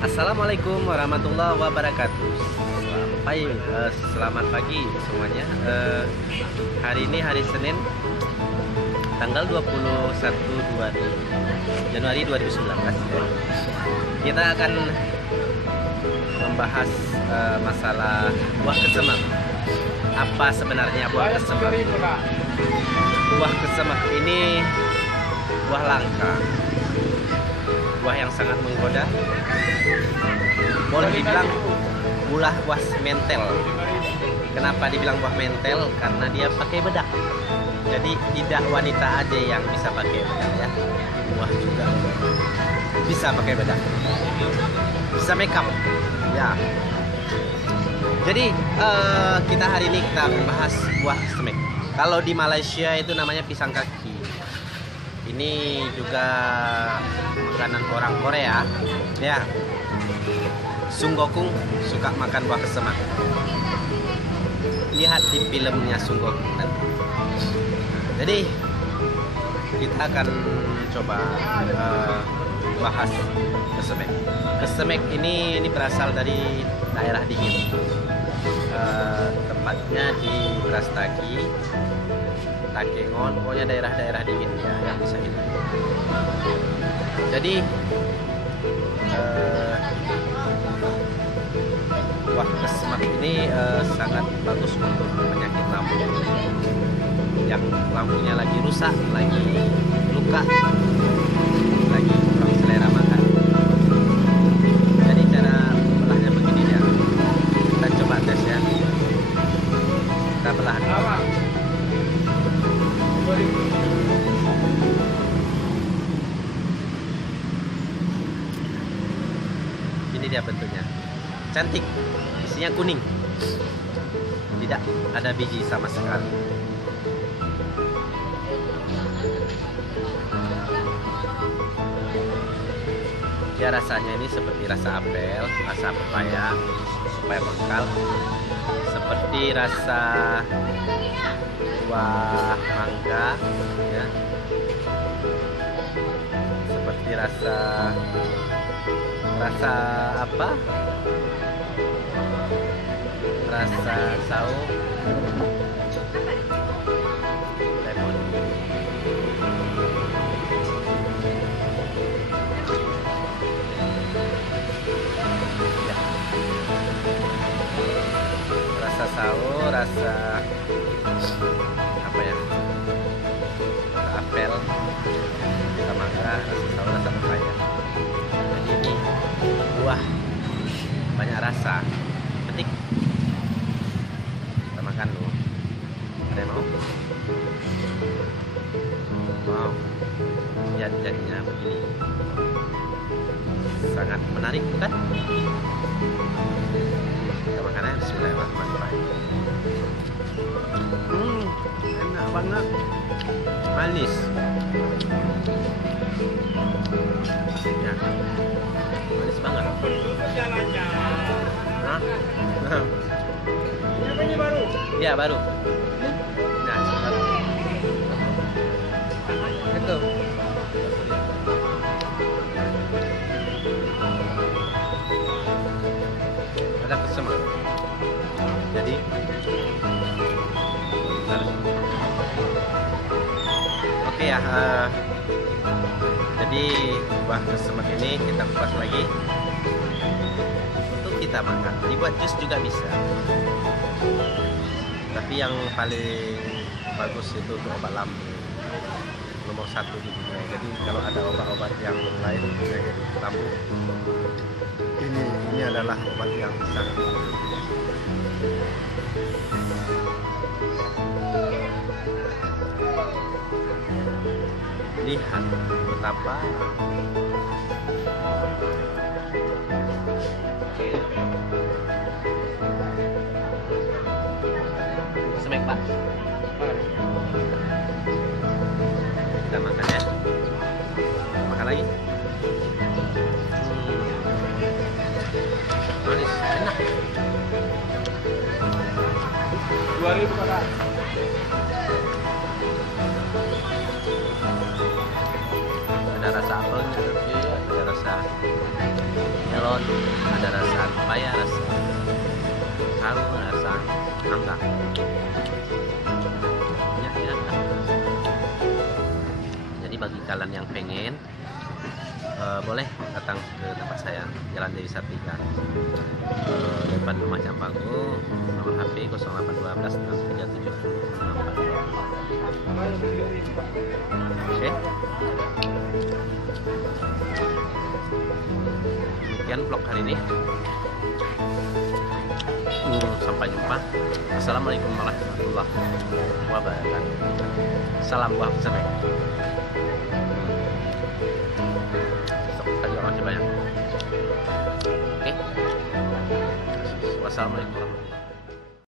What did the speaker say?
Assalamualaikum warahmatullahi wabarakatuh. Selamat pagi semuanya. Hari ini hari Senin, tanggal 21 Januari 2019. Kita akan membahas masalah buah kesemak. Apa sebenarnya buah kesemak? Buah kesemak ini buah langka, buah yang sangat menggoda. Boleh dibilang buah mentel. Kenapa dibilang buah mentel? Karena dia pakai bedak. Jadi tidak wanita aja yang bisa pakai bedak ya. Buah juga bisa pakai bedak. Bisa make up. Ya. Jadi kita hari ini kita membahas buah kesemek. Kalau di Malaysia itu namanya pisang kaki. Ini juga makanan orang Korea. Ya. Sung Gokung suka makan buah kesemak. Lihat di filmnya Sung Gokung nanti. Jadi kita akan coba bahas kesemek. Kesemek ini berasal dari daerah dingin. Tempatnya di Brastagi, Takengon, pokoknya daerah-daerah dingin ya yang bisa hidup. Jadi buah kesemak ini sangat bagus untuk penyakit lambung, yang lambungnya lagi rusak, lagi luka, lagi kurang selera makan. Jadi cara belahnya begini ya. Kita coba tes ya. Kita belah dulu. Ini dia bentuknya, cantik, isinya kuning, tidak ada biji sama sekali. Dia rasanya ini seperti rasa apel, rasa pepaya mangkal, seperti rasa buah mangga ya, seperti rasa apa? Rasa saus, lemon. Ya. Rasa saus, rasa apa ya? Rasa apel, rasa mangga, rasa saus, rasa pepaya. Jadi ini buah banyak rasa. Petik, kita makan dulu. Ada yang mau? Wow, lihat jadinya begini, sangat menarik bukan? Kita makan ya. Bismillahirrahmanirrahim. Enak banget, manis ya, manis banget. Hah? Ini baru? Ya baru. Nah, baru. Itu. Ada kesemak. Jadi harus. Oke ya. Jadi buah kesemak ini kita kupas lagi untuk kita makan. Dibuat jus juga bisa. Tapi yang paling bagus itu untuk obat lambung, nomor 1 di dunia. Jadi kalau ada obat-obat yang lain penyakit lambung, ini adalah obat yang sangat bagus. Lihat betapa kesemek Pak. Kita makan ya. Makan lagi. Manis, enak. 2000 kakak. Ada rasa apelnya, ada rasa melon. melon, ada rasa pepaya, rasa sagu, rasa mangga. Ya. Jadi bagi kalian yang pengen, boleh datang ke tempat saya, Jalan Dewi Sartika, depan rumah Campangku, nomor HP 0812 Oke. Demikian vlog hari ini. Sampai jumpa. Assalamualaikum warahmatullahi wabarakatuh. Salam buah kesemek. Terima kasih banyak. Oke. Wassalamualaikum warahmatullahi wabarakatuh.